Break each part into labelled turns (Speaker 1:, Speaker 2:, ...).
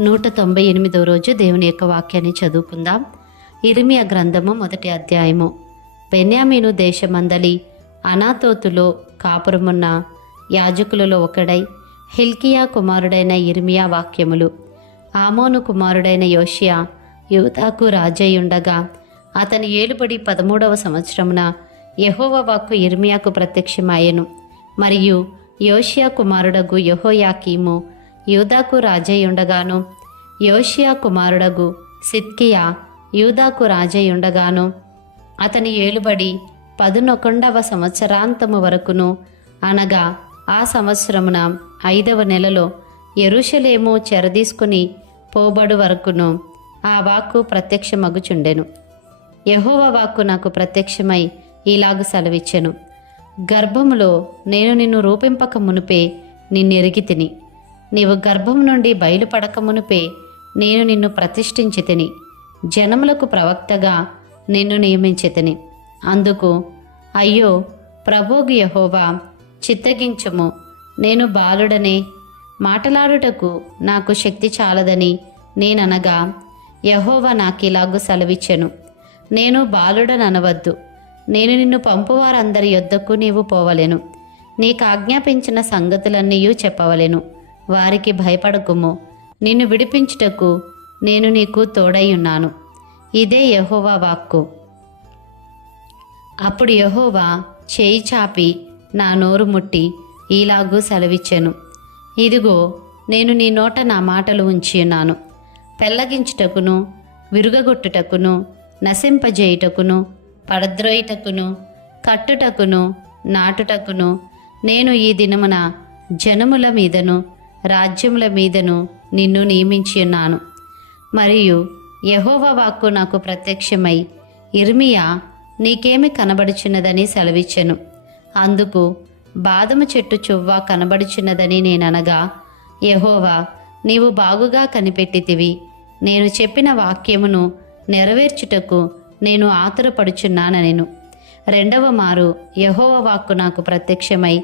Speaker 1: నూట తొంభై ఎనిమిదో రోజు దేవుని యొక్క వాక్యాన్ని చదువుకుందాం. ఇరిమియా గ్రంథము మొదటి అధ్యాయము. బెన్యామీను దేశమందలి అనాతోతులో కాపురమున్న యాజకులలో ఒకడై హిల్కియా కుమారుడైన ఇర్మియా వాక్యములు. ఆమోను కుమారుడైన యోషియా యూతాకు రాజయ్యుండగా అతని ఏలుబడి పదమూడవ సంవత్సరమున యహోవ వాక్కు ఇర్మియాకు ప్రత్యక్షమాయెను. మరియు యోషియా కుమారుడగు యహోయాకీము యూదాకు రాజయ్యుండగాను యోషియా కుమారుడగు సిత్కియా యూదాకు రాజయ్యుండగాను అతని ఏలుబడి పదునొకొండవ సంవత్సరాంతము వరకును అనగా ఆ సంవత్సరమున ఐదవ నెలలో ఎరుషలేము చెరదీసుకుని పోబడు వరకును ఆ వాక్కు ప్రత్యక్షమగుచుండెను. యహోవ వాక్కు నాకు ప్రత్యక్షమై ఇలాగు సెలవిచ్చెను. గర్భములో నేను నిన్ను రూపింపక మునుపే నిన్నెరిగి తిని. నీవు గర్భం నుండి బయలుపడకమునుపే నేను నిన్ను ప్రతిష్ఠించి తిని జనములకు ప్రవక్తగా నిన్ను నియమించి తిని. అందుకు అయ్యో ప్రభుగు యహోవా చిత్తగించుము. నేను బాలుడనే మాటలాడుటకు నాకు శక్తి చాలదని నేననగా యహోవా నాకిలాగు సెలవిచ్చెను. నేను బాలుడననవద్దు. నేను నిన్ను పంపువారందరి యొద్దకు నీవు పోవలెను. నీకు ఆజ్ఞాపించిన సంగతులన్నీ చెప్పవలెను. వారికి భయపడకుము. నిన్ను విడిపించుటకు నేను నీకు తోడైయున్నాను ఇదే యహోవా వాక్కు. అప్పుడు యహోవా చేయి చాపి నా నోరు ముట్టి ఈలాగు సెలవిచ్చాను. ఇదిగో నేను నీ నోట నా మాటలు ఉంచి ఉన్నాను పెల్లగించుటకును విరుగగొట్టుటకును నశింపజేయుటకును పడద్రోయుటకును కట్టుటకును నాటుటకును నేను ఈ దినమున జనముల మీదను రాజ్యముల మీదను నిన్ను నియమించి ఉన్నాను మరియు యహోవ వాక్కు నాకు ప్రత్యక్షమై ఇర్మియా నీకేమి కనబడుచున్నదని సెలవిచ్చెను. అందుకు బాదము చెట్టు చువ్వ కనబడుచున్నదని నేననగా యహోవా నీవు బాగుగా కనిపెట్టితివి. నేను చెప్పిన వాక్యమును నెరవేర్చుటకు నేను ఆతురపడుచున్నానెను రెండవ మారు యహోవ వాక్కు నాకు ప్రత్యక్షమై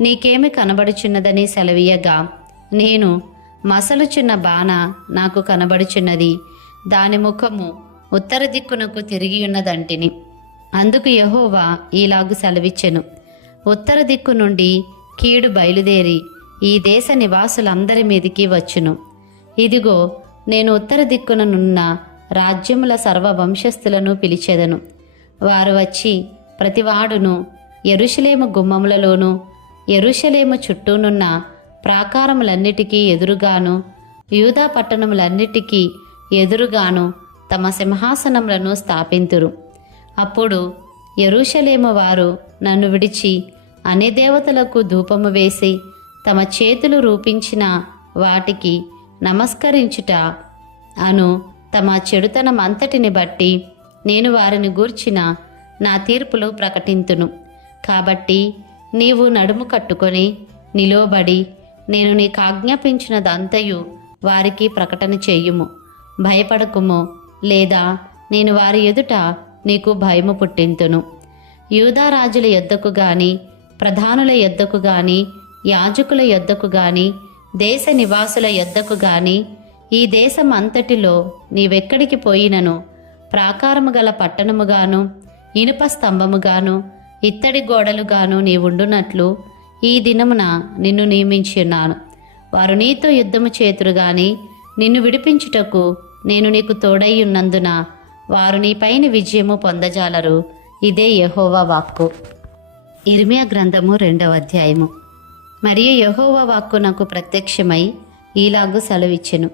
Speaker 1: నీకేమి కనబడుచున్నదని సెలవీయగా నేను మసలుచున్న బాణ నాకు కనబడుచున్నది. దాని ముఖము ఉత్తర దిక్కునకు తిరిగి ఉన్నదంటిని. అందుకు యహోవా ఈలాగు సెలవిచ్చెను. ఉత్తర దిక్కు నుండి కీడు బయలుదేరి ఈ దేశ నివాసులందరి మీదికి వచ్చును. ఇదిగో నేను ఉత్తర దిక్కుననున్న రాజ్యముల సర్వ వంశస్థులను పిలిచెదను. వారు వచ్చి ప్రతివాడును ఎరుషలేము గుమ్మములలోనూ ఎరుషలేము చుట్టూనున్న ప్రాకారములన్నిటికీ ఎదురుగాను యూదా పట్టణములన్నిటికీ ఎదురుగాను తమ సింహాసనములను స్థాపింతురు. అప్పుడు ఎరుషలేము వారు నన్ను విడిచి అన్ని దేవతలకు ధూపము వేసి తమ చేతులు రూపించిన వాటికి నమస్కరించుట అను తమ చెడుతనం అంతటిని బట్టి నేను వారిని గూర్చిన నా తీర్పులు ప్రకటింతును. కాబట్టి నీవు నడుము కట్టుకొని నిలోబడి నేను నీకు ఆజ్ఞాపించినదంతయు వారికి ప్రకటన చేయుము. భయపడకుము లేదా నేను వారి ఎదుట నీకు భయము పుట్టింతును. యూదారాజుల యొద్దకు గాని ప్రధానుల యొద్దకు గాని యాజకుల యొద్దకు గాని దేశ నివాసుల యొద్దకు గాని ఈ దేశం అంతటిలో నీవెక్కడికి పోయినను? ప్రాకారము గల పట్టణముగాను ఇనుప స్తంభముగాను ఇత్తడి గోడలుగాను నీవుండునట్లు ఈ దినమున నిన్ను నియమించున్నాను వారు నీతో యుద్ధము చేతురు గాని నిన్ను విడిపించుటకు నేను నీకు తోడై ఉన్నందున వారు నీపైన విజయము పొందజాలరు. ఇదే యహోవా వాక్కు. ఇర్మియా గ్రంథము రెండవ అధ్యాయము. మరియు యహోవా వాక్కు నాకు ప్రత్యక్షమై ఈలాగు సెలవిచ్చెను.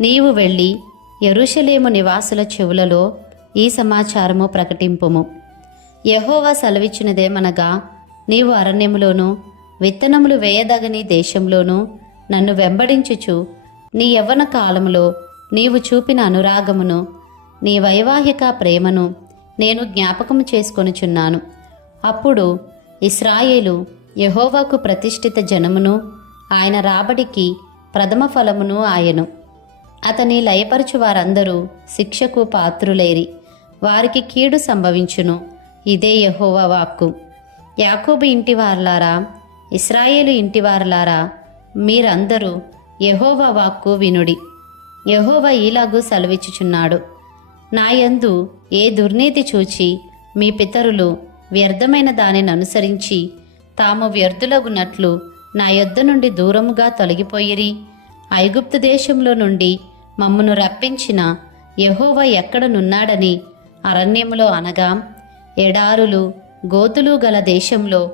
Speaker 1: నీవు వెళ్ళి ఎరుషలేము నివాసుల చెవులలో ఈ సమాచారము ప్రకటింపుము. యహోవా సెలవిచ్చినదేమనగా నీవు అరణ్యములోను విత్తనములు వేయదగని దేశంలోనూ నన్ను వెంబడించుచు నీ యవ్వన కాలములో నీవు చూపిన అనురాగమును నీ వైవాహిక ప్రేమను నేను జ్ఞాపకము చేసుకొనుచున్నాను. అప్పుడు ఇస్రాయేలు యహోవాకు ప్రతిష్ఠిత జనమును ఆయన రాబడికి ప్రథమ ఫలమును ఆయను. అతని లయపరచు వారందరూ శిక్షకు పాత్రులేరి వారికి కీడు సంభవించును. ఇదే యహోవా వాక్కు. యాకోబు ఇంటివార్లారా ఇస్రాయేలు ఇంటివారులారా మీరందరూ యహోవా వాక్కు వినుడి. యహోవ ఈలాగు సెలవిచ్చుచున్నాడు. నాయందు ఏ దుర్నీతి చూచి మీ పితరులు వ్యర్థమైన దానిని అనుసరించి తాము వ్యర్థులగునట్లు నా యొద్ద నుండి దూరముగా తొలగిపోయిరి. ఐగుప్తు దేశంలో నుండి మమ్మను రప్పించిన యహోవ ఎక్కడనున్నాడని అరణ్యములో అనగా ఎడారులు గోతులు గల దేశంలో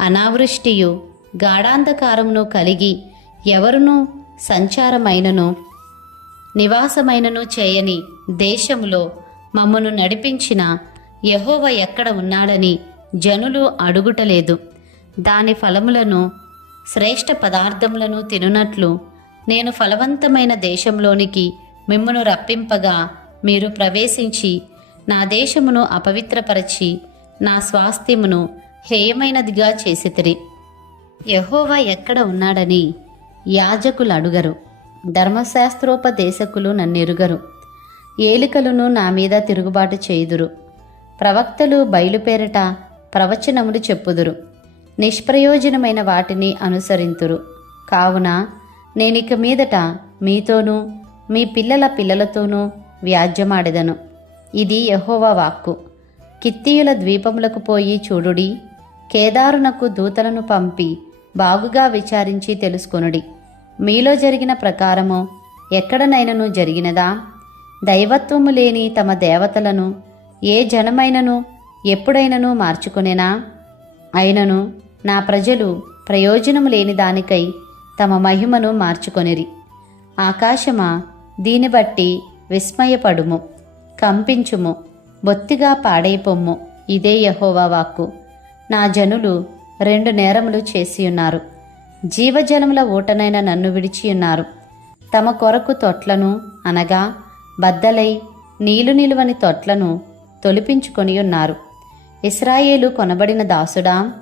Speaker 1: అనావృష్టియు గాఢాంధకారమును కలిగి ఎవరునూ సంచారమైనను? నివాసమైనను చేయని దేశములో మమ్మను నడిపించిన యహోవ ఎక్కడ ఉన్నాడని జనులు అడుగుటలేదు. దాని ఫలములను శ్రేష్ఠ పదార్థములను తినునట్లు నేను ఫలవంతమైన దేశంలోనికి మిమ్మను రప్పింపగా మీరు ప్రవేశించి నా దేశమును అపవిత్రపరచి నా స్వాస్థ్యమును హేయమైనదిగా చేసితిరి. యహోవా ఎక్కడ ఉన్నాడని యాజకులు అడుగరు. ధర్మశాస్త్రోపదేశకులు నన్నెరుగరు. ఏలికలను నా మీద తిరుగుబాటు చేయుదురు. ప్రవక్తలు బయలుపేరట ప్రవచనములు చెప్పుదురు. నిష్ప్రయోజనమైన వాటిని అనుసరింతురు. కావున నేనిక మీదట మీతోనూ మీ పిల్లల పిల్లలతోనూ వ్యాజ్యమాడెదను. ఇది యహోవా వాక్కు. కిత్తీయుల ద్వీపములకు పోయి చూడుడి. కేదారునకు దూతలను పంపి బాగుగా విచారించి తెలుసుకొనుడి. మీలో జరిగిన ప్రకారము ఎక్కడనైనను జరిగినదా? దైవత్వము లేని తమ దేవతలను ఏ జనమైనను ఎప్పుడైనను మార్చుకునేనా? అయినను నా ప్రజలు ప్రయోజనము లేని దానికై తమ మహిమను మార్చుకొనిరి. ఆకాశమా దీని బట్టి విస్మయపడుము కంపించుము బొత్తిగా పాడైపొమ్ము ఇదే యహోవా వాక్కు. నా జనులు రెండు నేరములు చేసియున్నారు జీవజలముల ఊటనైన నన్ను విడిచియున్నారు తమ కొరకు తొట్లను అనగా బద్దలై నీలు నిలువని తొట్లను తొలిపించుకొని ఉన్నారు. ఇస్రాయేలు కొనబడిన దాసుడా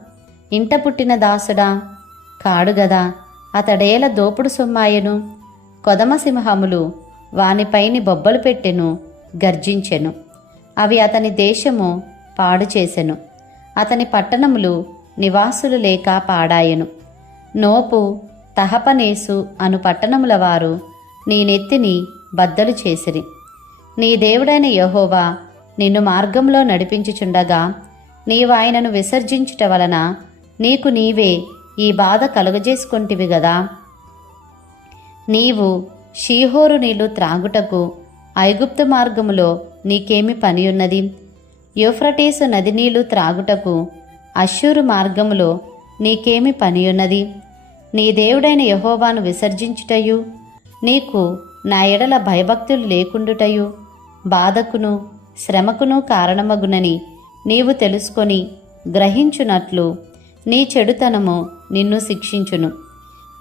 Speaker 1: ఇంట పుట్టిన దాసుడా కాడుగదా అతడేల దోపుడు సొమ్మాయెను కొదమ సింహములు వానిపైని బొబ్బలు పెట్టెను గర్జించెను. అవి అతని దేశము పాడు చేసెను. అతని పట్టణములు నివాసులు లేక పాడాయెను. నోపు తహపనేసు అను పట్టణముల వారు నీ నెత్తిని బద్దలు చేసిరి. నీ దేవుడైన యహోవా నిన్ను మార్గంలో నడిపించుచుండగా నీవు ఆయనను విసర్జించుట వలన నీకు నీవే ఈ బాధ కలుగజేసుకొంటివి గదా. నీవు షీహోరు నీళ్ళు త్రాగుటకు ఐగుప్తు మార్గములో నీకేమి పనియున్నది? యూఫ్రటీసు నదినీళ్ళు త్రాగుటకు అశ్షూరు మార్గములో నీకేమి పనియున్నది? నీ దేవుడైన యహోవాను విసర్జించుటయు నీకు నా ఎడల భయభక్తులు లేకుండుటయు బాధకును శ్రమకును కారణమగునని నీవు తెలుసుకొని గ్రహించునట్లు నీ చెడుతనము నిన్ను శిక్షించును.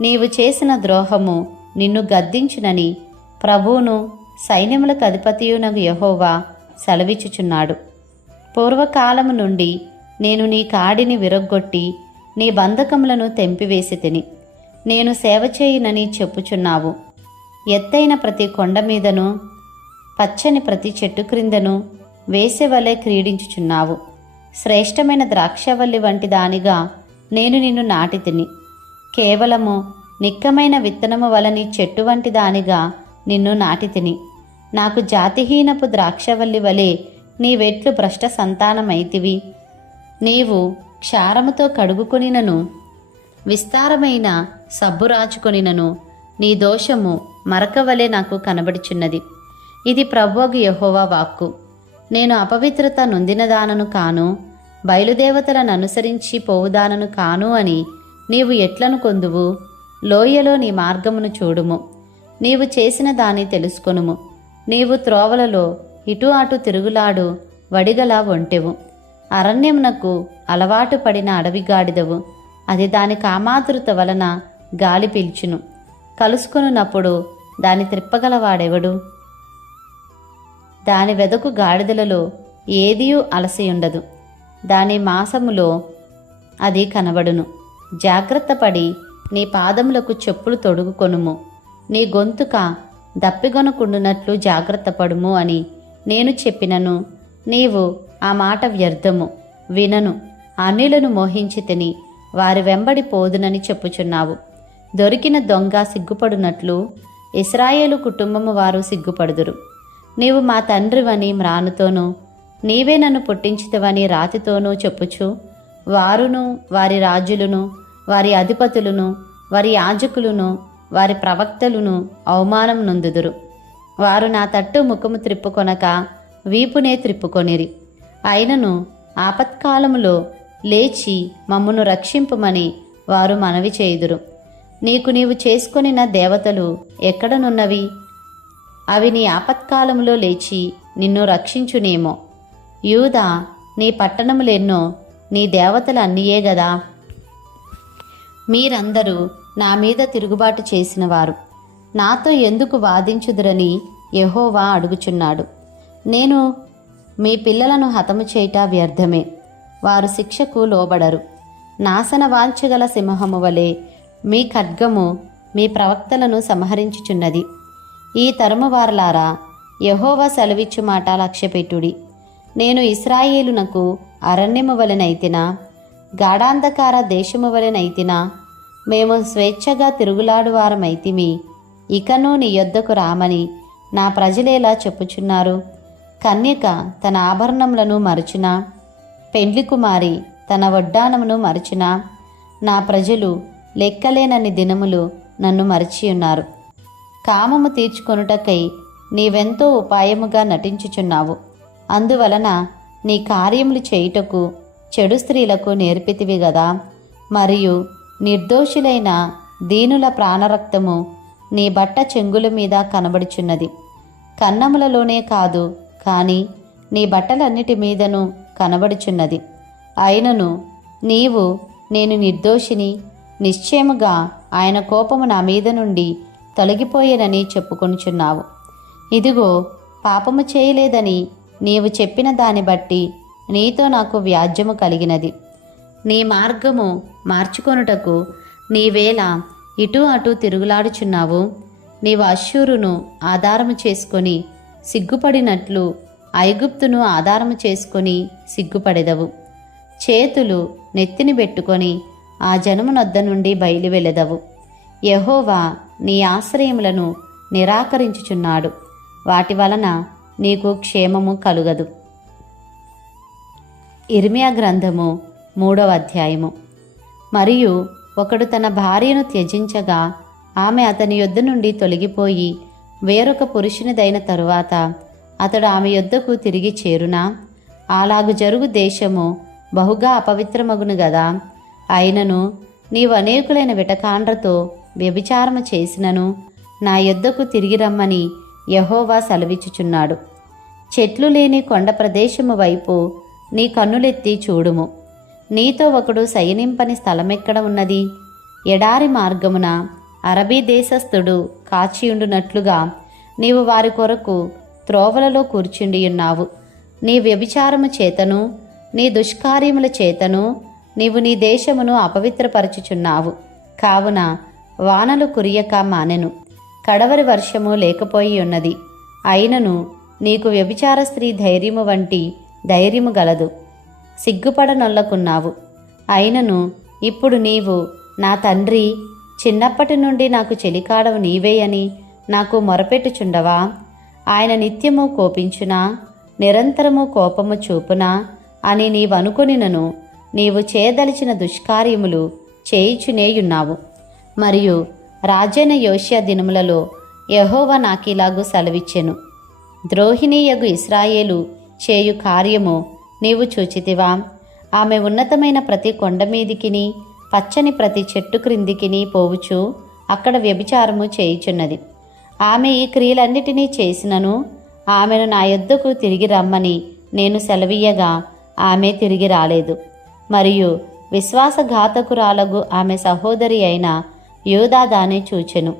Speaker 1: నీవు చేసిన ద్రోహము నిన్ను గద్దించునని ప్రభువును సైన్యములకు అధిపతియునగు యహోవా సెలవిచ్చుచున్నాడు. పూర్వకాలము నుండి నేను నీ కాడిని విరగ్గొట్టి నీ బంధకములను తెంపివేసి తిని నేను సేవ చేయునని చెప్పుచున్నావు. ఎత్తైన ప్రతి కొండ మీదను పచ్చని ప్రతి చెట్టు క్రిందను వేసెవలే క్రీడించుచున్నావు. శ్రేష్టమైన ద్రాక్షవల్లి వంటి దానిగా నేను నిన్ను నాటి తిని కేవలము నిక్కమైన విత్తనము వలని చెట్టు వంటి దానిగా నిన్ను నాటి తిని నాకు జాతిహీనపు ద్రాక్షవల్లి వలె నీవెట్లు భ్రష్ట సంతానమైతివి. నీవు క్షారముతో కడుగుకొనినను విస్తారమైన సబ్బు రాచుకొనినను నీ దోషము మరకవలే నాకు కనబడుచున్నది. ఇది ప్రభోగి యహోవా వాక్కు. నేను అపవిత్రత నొందినదానను కాను బయలుదేవతలను అనుసరించి పోవుదానను కాను అని నీవు ఎట్లను కొందువు? లోయలో నీ మార్గమును చూడుము. నీవు చేసిన దాన్ని తెలుసుకొనుము. నీవు త్రోవలలో ఇటు అటు తిరుగులాడు వడిగలా ఒంటెవు. అరణ్యమునకు అలవాటు పడిన అడవిగాడిదవు. అది దాని కామాతృత వలన గాలి పీల్చును. కలుసుకొనున్నప్పుడు దాని త్రిప్పగలవాడెవడు? దాని వెదకు గాడిదలలో ఏదియూ అలసియుండదు. దాని మాసములో అది కనబడును. జాగ్రత్తపడి నీ పాదములకు చెప్పులు తొడుగుకొనుము నీ గొంతుక దప్పిగొనకుండునట్లు జాగ్రత్తపడుము అని నేను చెప్పినను. నీవు ఆ మాట వ్యర్థము. వినను. అన్యులను మోహించి తిని వారి వెంబడి పోదునని చెప్పుచున్నావు. దొరికిన దొంగ సిగ్గుపడునట్లు ఇస్రాయేలు కుటుంబము వారు సిగ్గుపడుదురు. నీవు మా తండ్రివని మ్రానుతోనూ నీవే నన్ను పుట్టించితవని రాతితోనూ చెప్పుచు వారును వారి రాజులను వారి అధిపతులను వారి యాజకులను వారి ప్రవక్తలను అవమానం నొందుదురు. వారు నా తట్టు ముఖము త్రిప్పుకొనక వీపునే త్రిప్పుకొనిరి. అయినను ఆపత్కాలములో లేచి మమ్మును రక్షింపుమని వారు మనవి చేయుదురు. నీకు నీవు చేసుకొనిన దేవతలు ఎక్కడనున్నవి? అవి నీ ఆపత్కాలములో లేచి నిన్ను రక్షించునేమో. యూదా నీ పట్టణములెన్నో నీ దేవతలు అన్నీయే గదా? మీరందరూ నా మీద తిరుగుబాటు చేసినవారు. నాతో ఎందుకు వాదించుదురని యహోవా అడుగుచున్నాడు. నేను మీ పిల్లలను హతము చేయుట వ్యర్థమే. వారు శిక్షకు లోబడరు. నాశన వాంఛగల సింహము వలె మీ ఖడ్గము మీ ప్రవక్తలను సంహరించుచున్నది. ఈ తరము వారలారా యహోవా సెలవిచ్చు మాట లక్ష్యపెట్టుడి. నేను ఇస్రాయేలునకు అరణ్యము వలెనైతినా గాఢాంధకార దేశము వలెనైతినా మేము స్వేచ్ఛగా తిరుగులాడువారమైతిమి. ఇకను నీ యొద్దకు రామని నా ప్రజలేలా చెప్పుచున్నారు. కన్యక తన ఆభరణములను మరచునా? పెండ్లి కుమారి తన వడ్డానమును మరచునా? నా ప్రజలు లెక్కలేనన్ని దినములు నన్ను మరచియున్నారు. కామము తీర్చుకొనుటకై నీవెంతో ఉపాయముగా నటించుచున్నావు. అందువలన నీ కార్యములు చేయుటకు చెడు స్త్రీలకు నేర్పితివి గదా? మరియు నిర్దోషులైన దీనుల ప్రాణరక్తము నీ బట్ట చెంగుల మీద కనబడుచున్నది. కన్నములలోనే కాదు కానీ నీ బట్టలన్నిటి మీదను కనబడుచున్నది. అయినను నీవు నేను నిర్దోషిని నిశ్చయముగా ఆయన కోపము నా మీద నుండి తొలగిపోయేనని చెప్పుకొనుచున్నావు. ఇదిగో పాపము చేయలేదని నీవు చెప్పిన దాన్ని బట్టి నీతో నాకు వ్యాజ్యము కలిగినది. నీ మార్గము మార్చుకొనుటకు నీవేళ ఇటు అటు తిరుగులాడుచున్నావు. నీవు అశ్షూరును ఆధారము చేసుకొని సిగ్గుపడినట్లు ఐగుప్తును ఆధారము చేసుకొని సిగ్గుపడెదవు. చేతులు నెత్తిని పెట్టుకొని ఆ జనమునొద్ద నుండి బయలువెళ్ళెదవు యహోవా నీ ఆశ్రయములను నిరాకరించుచున్నాడు. వాటి వలన నీకు క్షేమము కలుగదు. ఇర్మియా గ్రంథము మూడవ అధ్యాయము. మరియు ఒకడు తన భార్యను త్యజించగా ఆమె అతని యొద్ద నుండి తొలగిపోయి వేరొక పురుషునిదైన తరువాత అతడు ఆమె యొద్దకు తిరిగి చేరునా? అలాగు జరుగు దేశము బహుగా అపవిత్రమగును గదా. అయినను నీవు అనేకులైన విటకాండ్రతో వ్యభిచారము చేసినను నా యొద్దకు తిరిగి రమ్మని యహోవా సెలవిచ్చుచున్నాడు. చెట్లు లేని కొండ ప్రదేశము వైపు నీ కన్నులెత్తి చూడుము. నీతో ఒకడు శయనింపని స్థలమెక్కడ ఉన్నది? ఎడారి మార్గమున అరబీ దేశస్థుడు కాచియుండునట్లుగా నీవు వారి కొరకు త్రోవలలో కూర్చుండియున్నావు నీ వ్యభిచారము చేతను నీ దుష్కార్యముల చేతను నీవు నీ దేశమును అపవిత్రపరచుచున్నావు. కావున వానలు కురియక మానెను. కడవరి వర్షము లేకపోయి ఉన్నది. అయినను నీకు వ్యభిచార స్త్రీ ధైర్యము వంటి ధైర్యము గలదు. సిగ్గుపడనొల్లకున్నావు. అయినను ఇప్పుడు నీవు నా తండ్రి చిన్నప్పటి నుండి నాకు చెలికాడవు నీవే అని నాకు మొరపెట్టుచుండవా? ఆయన నిత్యము కోపించునా నిరంతరము కోపము చూపునా అని నీవనుకొనినను నీవు చేయదలిచిన దుష్కార్యములు చేయుచునేయున్నావు. మరియు రాజైన యోష్య దినములలో యహోవ నాకిలాగు సెలవిచ్చెను. ద్రోహిణీయగు ఇస్రాయేలు చేయు కార్యము నీవు చూచితివా. ఆమె ఉన్నతమైన ప్రతి కొండ మీదికిని పచ్చని ప్రతి చెట్టు క్రిందికిని పోవుచు అక్కడ వ్యభిచారము చేయుచున్నది. ఆమె ఈ క్రియలన్నిటినీ చేసినను ఆమెను నా యొద్దకు తిరిగి రమ్మని నేను సెలవీయగా ఆమె తిరిగి రాలేదు. మరియు విశ్వాసఘాతకురాలగు ఆమె సహోదరి అయిన యోదా దాన్ని చూచెను.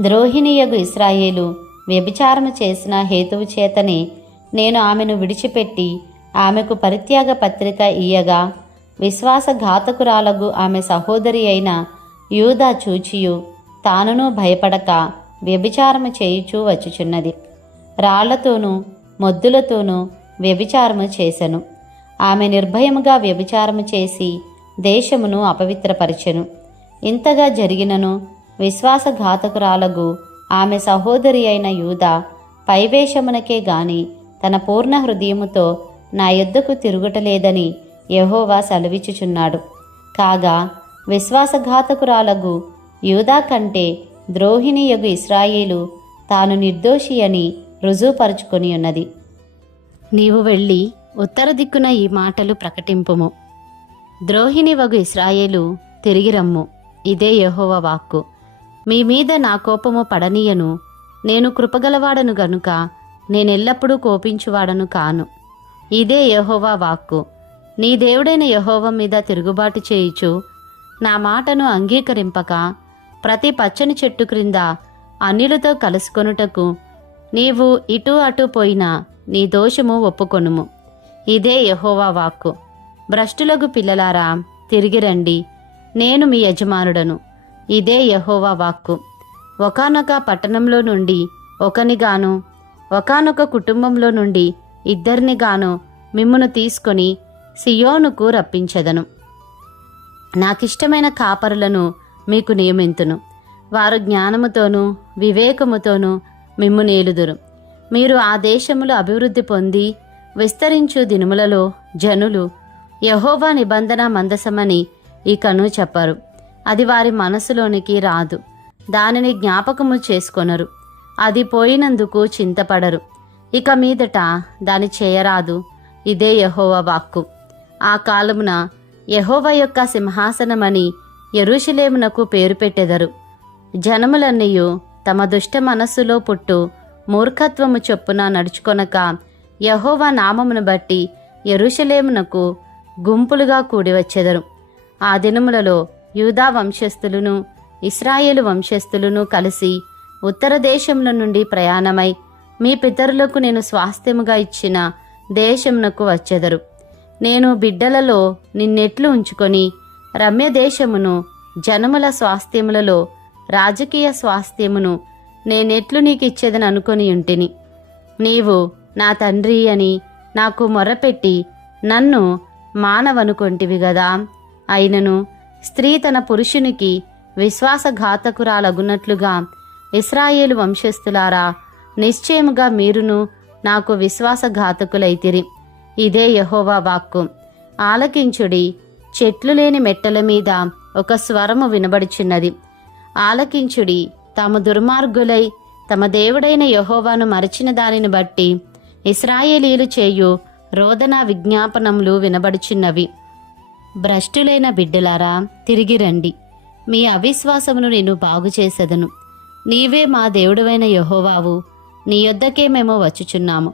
Speaker 1: ద్రోహిణీయగు ఇస్రాయేలు వ్యభిచారము చేసిన హేతువు చేతనే నేను ఆమెను విడిచిపెట్టి ఆమెకు పరిత్యాగ పత్రిక ఇయ్యగా విశ్వాసఘాతకురాలకు ఆమె సహోదరి అయిన యూదా చూచియు తానును భయపడక వ్యభిచారము చేయుచూ వచ్చుచున్నది. రాళ్ళతోనూ మొద్దులతోనూ వ్యభిచారము చేసెను. ఆమె నిర్భయముగా వ్యభిచారము చేసి దేశమును అపవిత్రపరిచెను. ఇంతగా జరిగినను విశ్వాసఘాతకురాలకు ఆమె సహోదరి అయిన యూద పైవేషమునకే గాని తన పూర్ణ హృదయముతో నా యుద్ధకు తిరుగుటలేదని యహోవా సెలవిచ్చుచున్నాడు. కాగా విశ్వాసఘాతకురాలగు యూదా కంటే ద్రోహిణి యగు ఇస్రాయేలు తాను నిర్దోషి అని రుజువుపరుచుకొని ఉన్నది. నీవు వెళ్ళి ఉత్తర దిక్కున ఈ మాటలు ప్రకటింపుము. ద్రోహిణి వగు ఇస్రాయేలు తిరిగి రమ్ము. ఇదే యహోవ వాక్కు. మీ మీద నా కోపము పడనీయను. నేను కృపగలవాడను గనుక నేనెల్లప్పుడూ కోపించువాడను కాను. ఇదే యహోవా వాక్కు. నీ దేవుడైన యహోవ మీద తిరుగుబాటు చేయుచు నా మాటను అంగీకరింపక ప్రతి పచ్చని చెట్టు క్రింద అనిలతో కలుసుకొనుటకు నీవు ఇటు అటు పోయినా నీ దోషము ఒప్పుకొనుము. ఇదే యహోవా వాక్కు. భ్రష్టులకు పిల్లలారా తిరిగి రండి. నేను మీ యజమానుడను. ఇదే యహోవా వాక్కు. ఒకానొక పట్టణంలో నుండి ఒకనిగాను ఒకానొక కుటుంబంలో నుండి ఇద్దరిని గాను మిమ్మును తీసుకొని సియోనుకు రప్పించెదను. నాకిష్టమైన కాపరులను మీకు నియమింతును. వారు జ్ఞానముతోనూ వివేకముతోనూ మిమ్ము నేలుదురు. మీరు ఆ దేశములు అభివృద్ధి పొంది విస్తరించు దినములలో జనులు యహోవా నిబంధన మందసమని ఇకను చెప్పరు. అది వారి మనసులోనికి రాదు. దానిని జ్ఞాపకము చేసుకొనరు. అది పోయినందుకు చింతపడరు. ఇక మీదట దాని చేయరాదు. ఇదే యహోవ వాక్కు. ఆ కాలమున యహోవ యొక్క సింహాసనమని ఎరుషులేమునకు పేరు పెట్టెదరు. జనములన్నీయు తమ దుష్ట మనస్సులో పుట్టు మూర్ఖత్వము చొప్పున నడుచుకొనక యహోవ నామమును బట్టి ఎరుషలేమునకు గుంపులుగా కూడి వచ్చెదరు ఆ దినములలో యూదా వంశస్థులను ఇస్రాయేలు వంశస్థులను కలిసి ఉత్తర దేశముల నుండి ప్రయాణమై మీ పితరులకు నేను స్వాస్థ్యముగా ఇచ్చిన దేశమునకు వచ్చెదరు. నేను బిడ్డలలో నిన్నెట్లు ఉంచుకొని రమ్య దేశమును జనముల స్వాస్థ్యములలో రాజకీయ స్వాస్థ్యమును నేనెట్లు నీకు ఇచ్చేదని అనుకొని ఉంటిని. నీవు నా తండ్రి అని నాకు మొరపెట్టి నన్ను మానవనుకొంటివి గదా. అయినను స్త్రీ తన పురుషునికి విశ్వాసఘాతకురాలగున్నట్లుగా ఇస్రాయేలు వంశస్థులారా నిశ్చయముగా మీరును నాకు విశ్వాసఘాతకులైతిరి. ఇదే యహోవా వాక్కు. ఆలకించుడి చెట్లు లేని మెట్టల మీద ఒక స్వరము వినబడుచున్నది. ఆలకించుడి తాము దుర్మార్గులై తమ దేవుడైన యహోవాను మరచిన దానిని బట్టి ఇస్రాయేలీలు చేయు రోదన విజ్ఞాపనములు వినబడుచున్నవి. భ్రష్టులైన బిడ్డలారా తిరిగి రండి. మీ అవిశ్వాసమును నేను బాగు చేసేదను నీవే మా దేవుడవైన యహోవావు. నీ యొద్దకే మేము వచ్చుచున్నాము.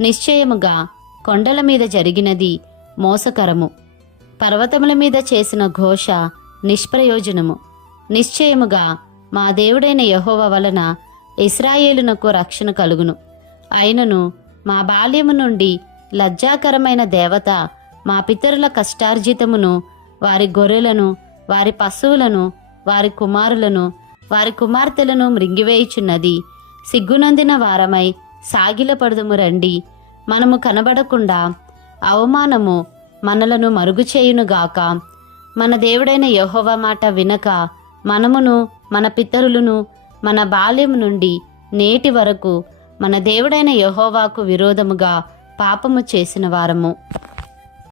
Speaker 1: నిశ్చయముగా కొండల మీద జరిగినది మోసకరము. పర్వతముల మీద చేసిన ఘోష నిష్ప్రయోజనము. నిశ్చయముగా మా దేవుడైన యహోవ వలన ఇస్రాయేలునకు రక్షణ కలుగును. అయినను మా బాల్యము నుండి లజ్జాకరమైన దేవత మా పితరుల కష్టార్జితమును వారి గొర్రెలను వారి పశువులను వారి కుమారులను వారి కుమార్తెలను మృంగివేయుచున్నది. సిగ్గునందిన వారమై సాగిలపడుదుము రండి. మనము కనబడకుండా అవమానము మనలను మరుగుచేయునుగాక మన దేవుడైన యహోవ మాట వినక మనమును మన పితరులను మన బాల్యం నుండి నేటి వరకు మన దేవుడైన యహోవాకు విరోధముగా పాపము చేసిన వారము.